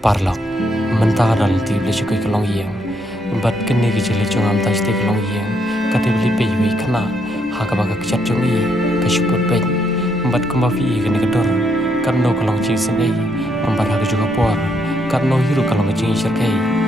Parlok, mentah dalam ti beli cakui kelong yang, bat kene kecil cungam tas ti kelong yang, kata beli peyui kena, haka baka kecat cungi, kesuput ben, bat kemafi kene kedor, kan no kelong cing sengai, membat haka juga por, kan no hiru kelong cing serkai.